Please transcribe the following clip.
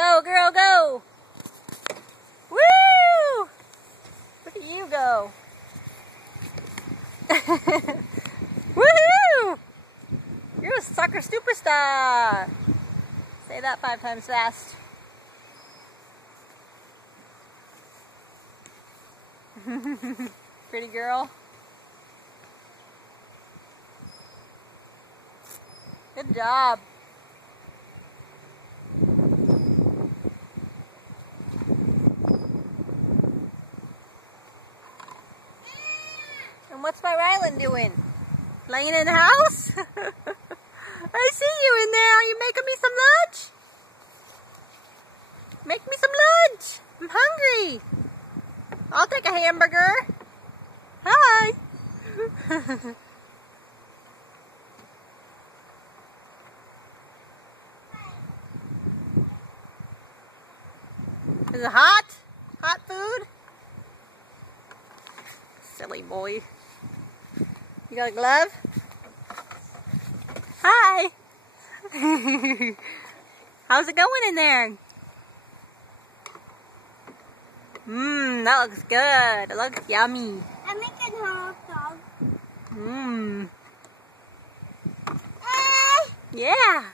Go, girl, go! Woo! Look at you go. Woohoo! You're a soccer superstar. Say that 5 times fast. Pretty girl. Good job. And what's my Rylan doing? Laying in the house? I see you in there. Are you making me some lunch? Make me some lunch. I'm hungry. I'll take a hamburger. Hi. Is it hot? Hot food? Silly boy. You got a glove? Hi. How's it going in there? That looks good. It looks yummy. I'm making hot dog. Yeah.